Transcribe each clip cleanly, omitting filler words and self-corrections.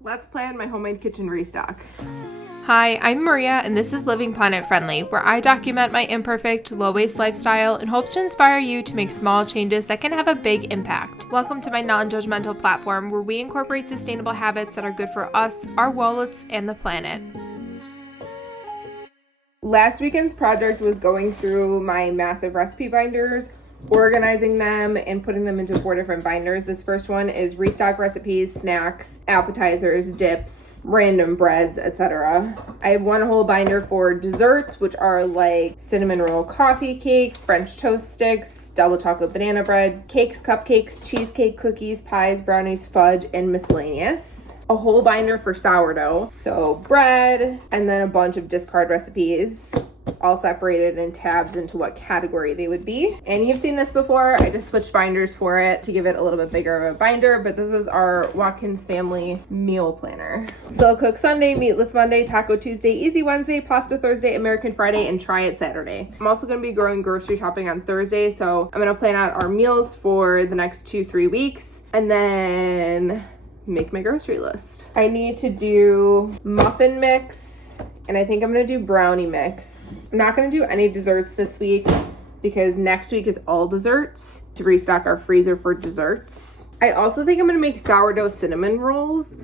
Let's plan my homemade kitchen restock. Hi, I'm Maria, and this is Living Planet Friendly, where I document my imperfect, low-waste lifestyle in hopes to inspire you to make small changes that can have a big impact. Welcome to my non-judgmental platform, where we incorporate sustainable habits that are good for us, our wallets, and the planet. Last weekend's project was going through my massive recipe binders, organizing them and putting them into 4 different binders. This first one is restock recipes, snacks, appetizers, dips, random breads, etc. I have one whole binder for desserts, which are like cinnamon roll coffee cake, French toast sticks, double chocolate banana bread, cakes, cupcakes, cheesecake, cookies, pies, brownies, fudge, and miscellaneous. A whole binder for sourdough, so bread, and then a bunch of discard recipes, all separated in tabs into what category they would be. And you've seen this before. I just switched binders for it to give it a little bit bigger of a binder, but this is our Watkins family meal planner. Slow cook Sunday, meatless Monday, taco Tuesday, easy Wednesday, pasta Thursday, American Friday, and try it Saturday. I'm also going to be going grocery shopping on Thursday, so I'm going to plan out our meals for the next 2-3 weeks, and then make my grocery list. I need to do muffin mix, and I think I'm gonna do brownie mix. I'm not gonna do any desserts this week because next week is all desserts to restock our freezer for desserts. I also think I'm gonna make sourdough cinnamon rolls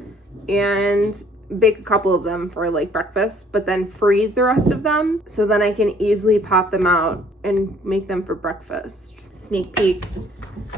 and bake a couple of them for like breakfast, but then freeze the rest of them so then I can easily pop them out and make them for breakfast. Sneak peek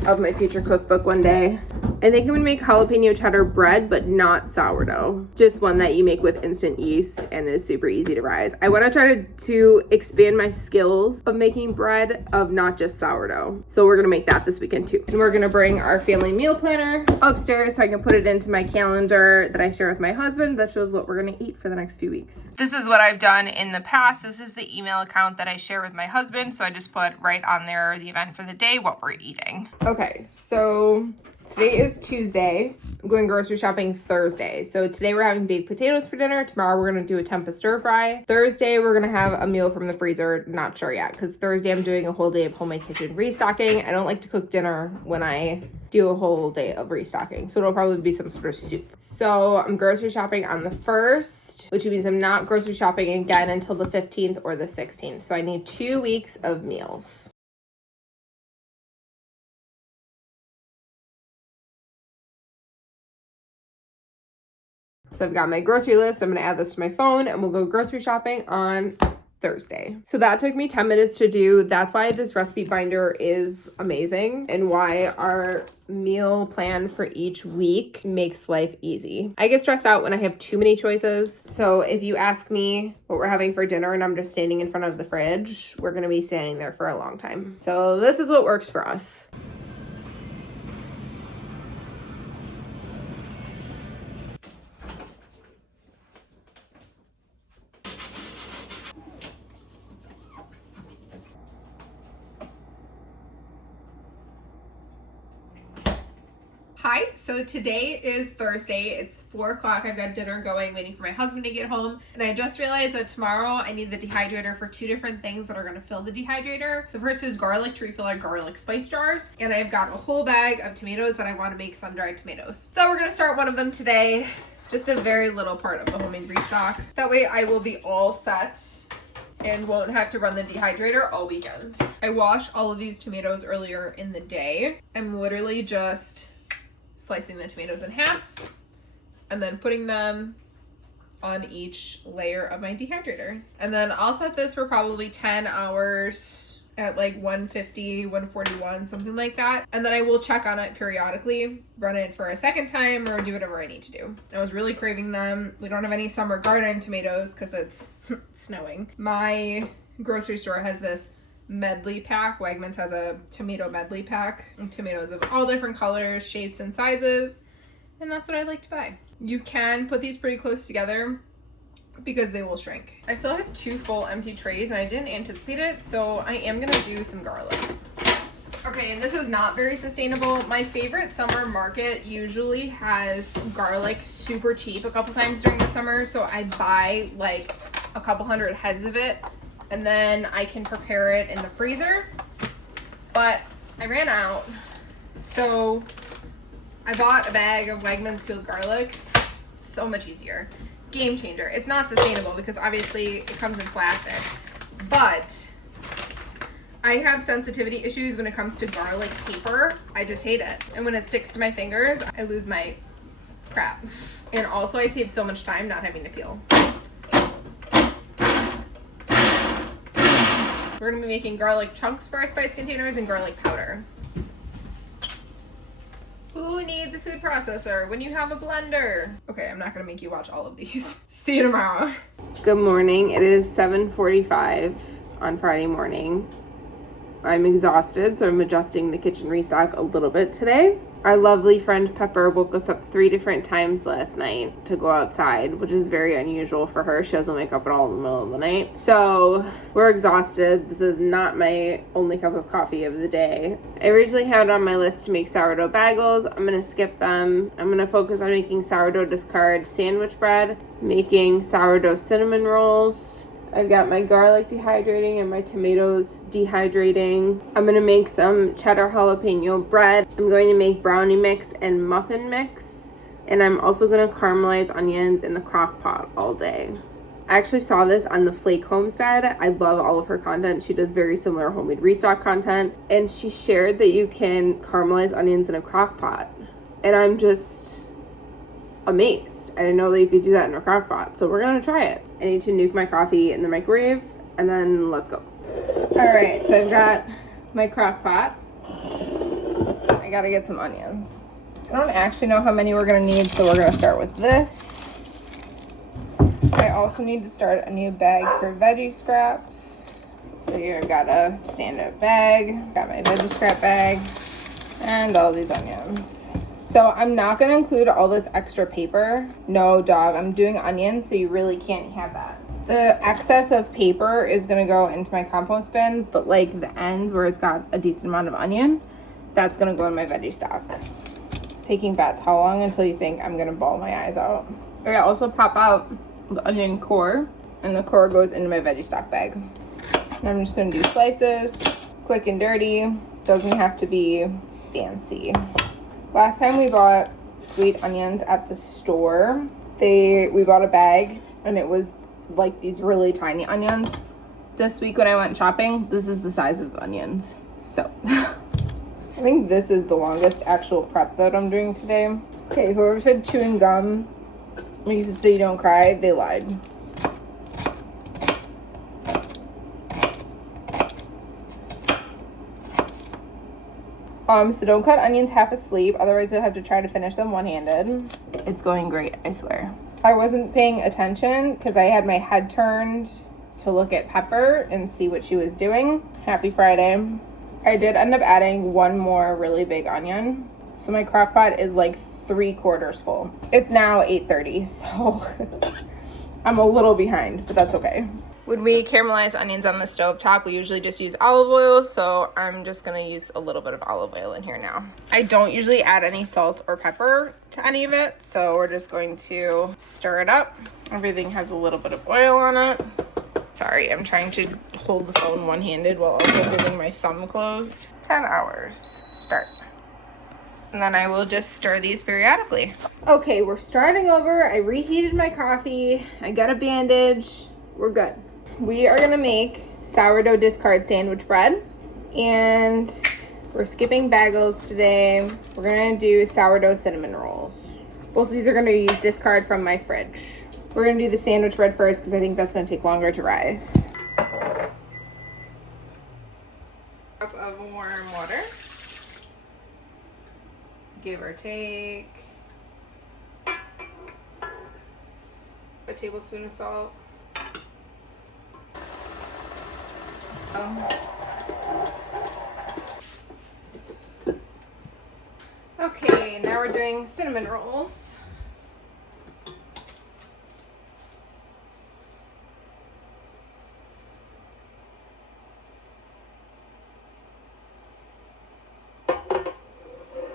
of my future cookbook one day. I think I'm gonna make jalapeno cheddar bread, but not sourdough. Just one that you make with instant yeast and is super easy to rise. I wanna try to expand my skills of making bread of not just sourdough. So we're gonna make that this weekend too. And we're gonna bring our family meal planner upstairs so I can put it into my calendar that I share with my husband that shows what we're gonna eat for the next few weeks. This is what I've done in the past. This is the email account that I share with my husband. So I just put right on there the event for the day, what we're eating. Okay, so today is Tuesday. I'm going grocery shopping Thursday. So today we're having baked potatoes for dinner. Tomorrow we're going to do a tempeh stir fry. Thursday we're going to have a meal from the freezer. Not sure yet because Thursday I'm doing a whole day of homemade kitchen restocking. I don't like to cook dinner when I do a whole day of restocking. So it'll probably be some sort of soup. So I'm grocery shopping on the 1st, which means I'm not grocery shopping again until the 15th or the 16th. So I need 2 weeks of meals. So I've got my grocery list. I'm going to add this to my phone and we'll go grocery shopping on Thursday. So that took me 10 minutes to do. That's why this recipe binder is amazing and why our meal plan for each week makes life easy. I get stressed out when I have too many choices. So if you ask me what we're having for dinner and I'm just standing in front of the fridge, we're going to be standing there for a long time. So this is what works for us. Hi, so today is Thursday. It's 4 o'clock. I've got dinner going, waiting for my husband to get home. And I just realized that tomorrow I need the dehydrator for 2 different things that are gonna fill the dehydrator. The first is garlic to refill our garlic spice jars. And I've got a whole bag of tomatoes that I wanna make sun-dried tomatoes. So we're gonna start one of them today. Just a very little part of the homemade restock. That way I will be all set and won't have to run the dehydrator all weekend. I washed all of these tomatoes earlier in the day. I'm literally just slicing the tomatoes in half and then putting them on each layer of my dehydrator. And then I'll set this for probably 10 hours at like 150, 141, something like that. And then I will check on it periodically, run it for a second time or do whatever I need to do. I was really craving them. We don't have any summer garden tomatoes because it's snowing. My grocery store has this medley pack. Wegmans has a tomato medley pack and tomatoes of all different colors, shapes, and sizes, and that's what I like to buy. You can put these pretty close together because they will shrink. I still have 2 full empty trays and I didn't anticipate it, so I am gonna do some garlic. Okay, and this is not very sustainable. My favorite summer market usually has garlic super cheap a couple times during the summer, so I buy like a couple hundred heads of it and then I can prepare it in the freezer. But I ran out, so I bought a bag of Wegmans peeled garlic So much easier. Game changer. It's not sustainable because obviously it comes in plastic, but I have sensitivity issues when it comes to garlic paper. I just hate it. And when it sticks to my fingers, I lose my crap. And also I save so much time not having to peel. We're gonna be making garlic chunks for our spice containers and garlic powder. Who needs a food processor when you have a blender? Okay, I'm not gonna make you watch all of these. See you tomorrow. Good morning. It is 7:45 on Friday morning. I'm exhausted, so I'm adjusting the kitchen restock a little bit today. Our lovely friend Pepper woke us up 3 different times last night to go outside, which is very unusual for her. She doesn't wake up at all in the middle of the night. So we're exhausted. This is not my only cup of coffee of the day. I originally had it on my list to make sourdough bagels. I'm going to skip them. I'm going to focus on making sourdough discard sandwich bread, making sourdough cinnamon rolls. I've got my garlic dehydrating and my tomatoes dehydrating. I'm going to make some cheddar jalapeno bread. I'm going to make brownie mix and muffin mix. And I'm also going to caramelize onions in the crock pot all day. I actually saw this on the Flake Homestead. I love all of her content. She does very similar homemade restock content. And she shared that you can caramelize onions in a crock pot. And I'm just amazed. I didn't know that you could do that in a crock pot. So we're going to try it. I need to nuke my coffee in the microwave and then let's go. All right, so I've got my crock pot. I gotta get some onions. I don't actually know how many we're gonna need, so we're gonna start with this. I also need to start a new bag for veggie scraps. So here I've got a stand-up bag, got my veggie scrap bag, and all these onions. So I'm not going to include all this extra paper. No, dog, I'm doing onions, so you really can't have that. The excess of paper is going to go into my compost bin, but like the ends where it's got a decent amount of onion, that's going to go in my veggie stock. Taking bets, how long until you think I'm going to bawl my eyes out? I also pop out the onion core, and the core goes into my veggie stock bag. And I'm just going to do slices, quick and dirty. Doesn't have to be fancy. Last time we bought sweet onions at the store, we bought a bag and it was like these really tiny onions. This week when I went shopping, this is the size of onions. So I think this is the longest actual prep that I'm doing today. Okay, whoever said chewing gum makes it so you don't cry, they lied. So don't cut onions half asleep, otherwise you'll have to try to finish them one-handed. It's going great, I swear. I wasn't paying attention because I had my head turned to look at Pepper and see what she was doing. Happy Friday. I did end up adding one more really big onion. So my crock pot is like 3/4 full. It's now 8:30, so I'm a little behind, but that's okay. When we caramelize onions on the stove top, we usually just use olive oil, so I'm just gonna use a little bit of olive oil in here now. I don't usually add any salt or pepper to any of it, so we're just going to stir it up. Everything has a little bit of oil on it. Sorry, I'm trying to hold the phone one-handed while also holding my thumb closed. 10 hours, start. And then I will just stir these periodically. Okay, we're starting over. I reheated my coffee. I got a bandage. We're good. We are gonna make sourdough discard sandwich bread, and we're skipping bagels today. We're gonna do sourdough cinnamon rolls. Both of these are gonna use discard from my fridge. We're gonna do the sandwich bread first because I think that's gonna take longer to rise. Cup of warm water, give or take a tablespoon of salt. Okay, now we're doing cinnamon rolls.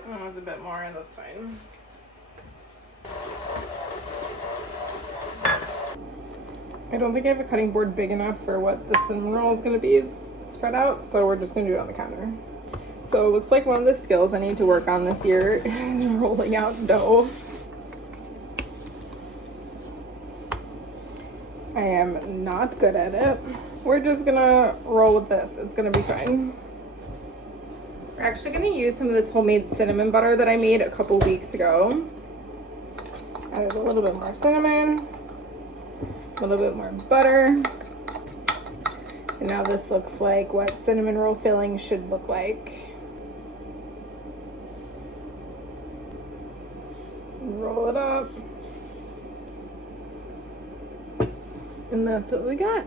That was a bit more, that's fine. I don't think I have a cutting board big enough for what the cinnamon roll is going to be spread out, so we're just going to do it on the counter. So it looks like one of the skills I need to work on this year is rolling out dough. I am not good at it. We're just gonna roll with this. It's gonna be fine. We're actually gonna use some of this homemade cinnamon butter that I made a couple weeks ago. Added a little bit more cinnamon, a little bit more butter. And now this looks like what cinnamon roll filling should look like. Roll it up. And that's what we got.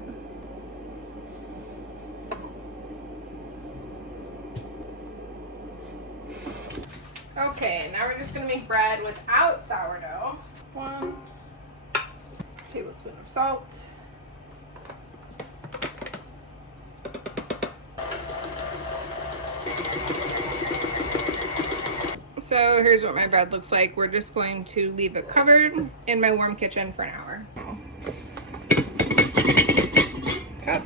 Okay, now we're just gonna make bread without sourdough. 1 tablespoon of salt. So here's what my bread looks like. We're just going to leave it covered in my warm kitchen for an hour. Cup.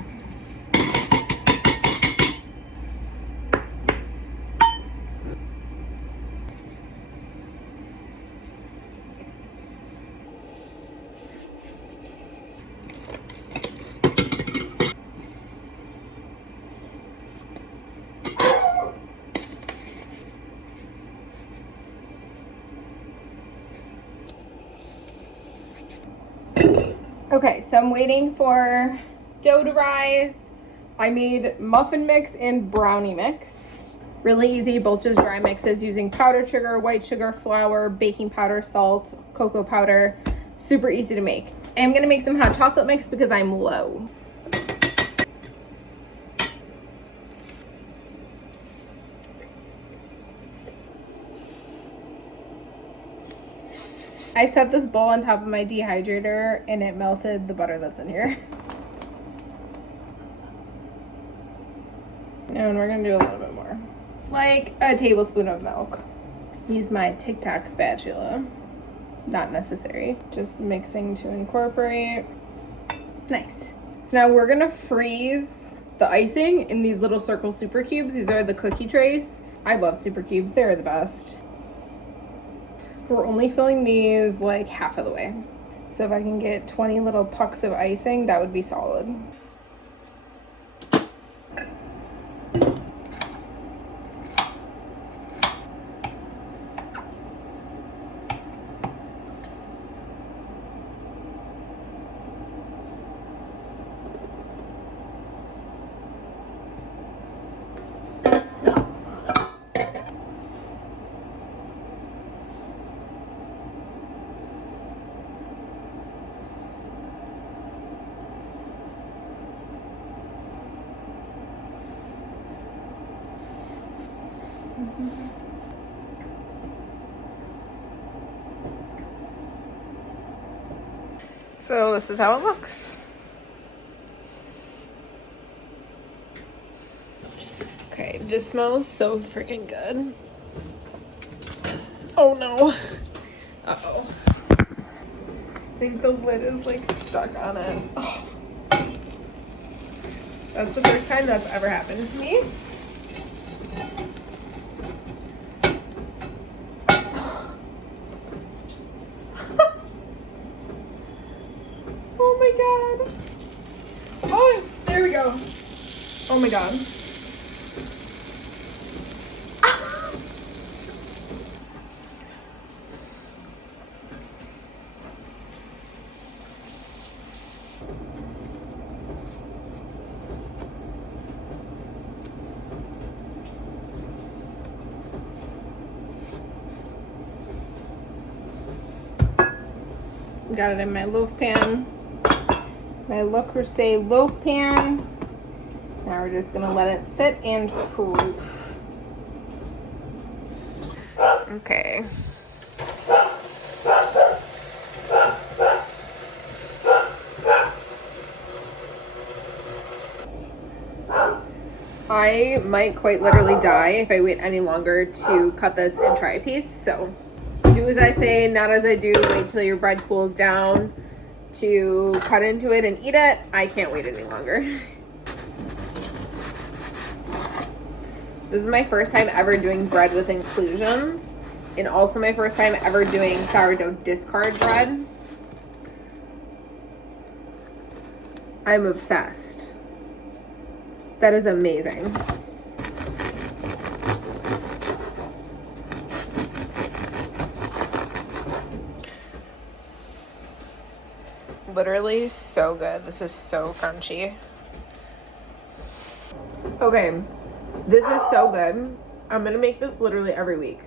Okay, so I'm waiting for dough to rise. I made muffin mix and brownie mix. Really easy, both just dry mixes using powdered sugar, white sugar, flour, baking powder, salt, cocoa powder. Super easy to make. I'm gonna make some hot chocolate mix because I'm low. I set this bowl on top of my dehydrator and it melted the butter that's in here. And we're gonna do a little bit more. Like a tablespoon of milk. Use my Tic Tac spatula. Not necessary. Just mixing to incorporate. Nice. So now we're gonna freeze the icing in these little circle super cubes. These are the cookie trays. I love super cubes, they're the best. We're only filling these like half of the way. So if I can get 20 little pucks of icing, that would be solid. So this is how it looks. Okay, this smells so freaking good. Oh no. Uh-oh. I think the lid is like stuck on it. Oh. That's the first time that's ever happened to me. Oh my god. Oh, there we go. Oh my god. Got it in my loaf pan. My Le Creuset loaf pan. Now we're just gonna let it sit and proof. Okay. I might quite literally die if I wait any longer to cut this and try a piece, so do as I say, not as I do. Wait till your bread cools down to cut into it and eat it. I can't wait any longer. This is my first time ever doing bread with inclusions, and also my first time ever doing sourdough discard bread. I'm obsessed. That is amazing. Literally so good. This is so crunchy. Okay, this is so good. I'm gonna make this literally every week.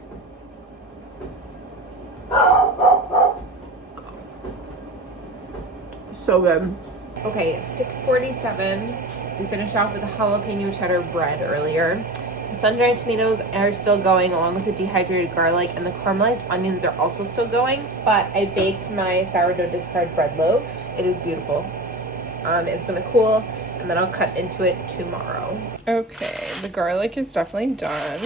So good. Okay, it's 6:47. We finished off with the jalapeno cheddar bread earlier. The sun-dried tomatoes are still going, along with the dehydrated garlic, and the caramelized onions are also still going. But I baked my sourdough discard bread loaf. It is beautiful. It's gonna cool, and then I'll cut into it tomorrow. Okay, the garlic is definitely done.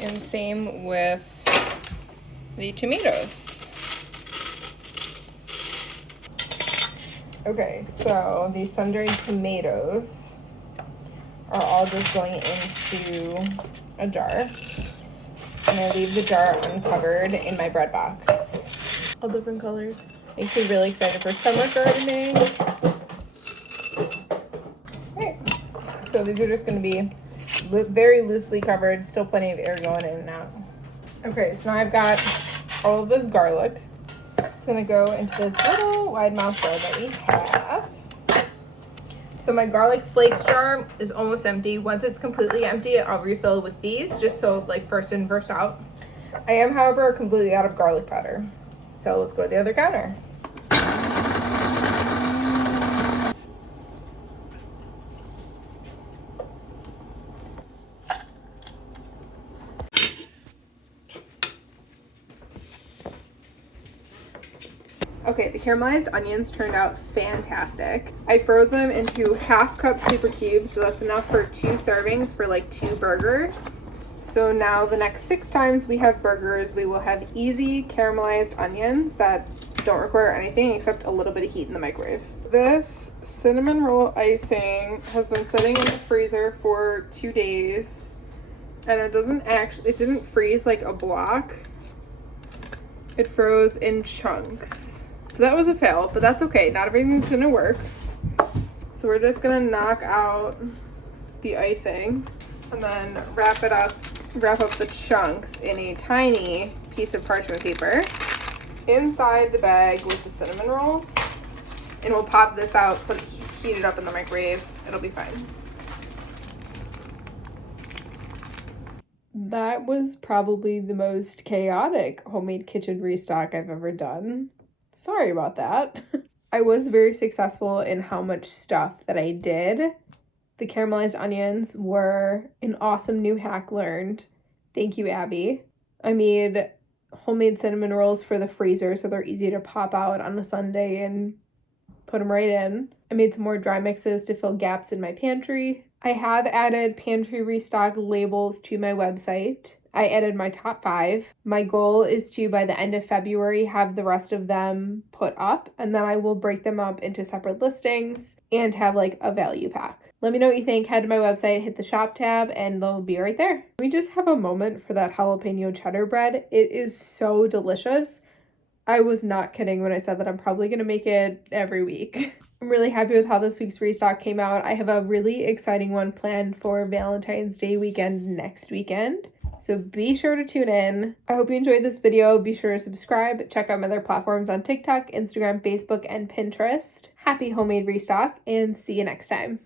And same with the tomatoes. Okay, so the sun-dried tomatoes are all just going into a jar. And I leave the jar uncovered in my bread box. All different colors. Makes me really excited for summer gardening. Okay, so these are just going to be very loosely covered, still plenty of air going in and out. Okay, so now I've got all of this garlic. It's going to go into this little wide mouth jar that we have. So my garlic flakes jar is almost empty. Once it's completely empty, I'll refill with these, just so like first in, first out. I am, however, completely out of garlic powder. So let's go to the other counter. Okay, the caramelized onions turned out fantastic. I froze them into half-cup super cubes, so that's enough for 2 servings for like 2 burgers. So now the next 6 times we have burgers, we will have easy caramelized onions that don't require anything except a little bit of heat in the microwave. This cinnamon roll icing has been sitting in the freezer for 2 days, and it didn't freeze like a block. It froze in chunks. So that was a fail, but that's okay. Not everything's gonna work. So we're just gonna knock out the icing and then wrap up the chunks in a tiny piece of parchment paper inside the bag with the cinnamon rolls. And we'll pop this out, heat it up in the microwave. It'll be fine. That was probably the most chaotic homemade kitchen restock I've ever done. Sorry about that. I was very successful in how much stuff that I did. The caramelized onions were an awesome new hack learned. Thank you, Abby. I made homemade cinnamon rolls for the freezer so they're easy to pop out on a Sunday and put them right in. I made some more dry mixes to fill gaps in my pantry. I have added Pantry Restock labels to my website. I added my top 5. My goal is to, by the end of February, have the rest of them put up, and then I will break them up into separate listings and have like a value pack. Let me know what you think. Head to my website, hit the shop tab, and they'll be right there. Let me just have a moment for that jalapeno cheddar bread. It is so delicious. I was not kidding when I said that I'm probably going to make it every week. I'm really happy with how this week's restock came out. I have a really exciting one planned for Valentine's Day weekend next weekend. So be sure to tune in. I hope you enjoyed this video. Be sure to subscribe. Check out my other platforms on TikTok, Instagram, Facebook, and Pinterest. Happy homemade restock, and see you next time.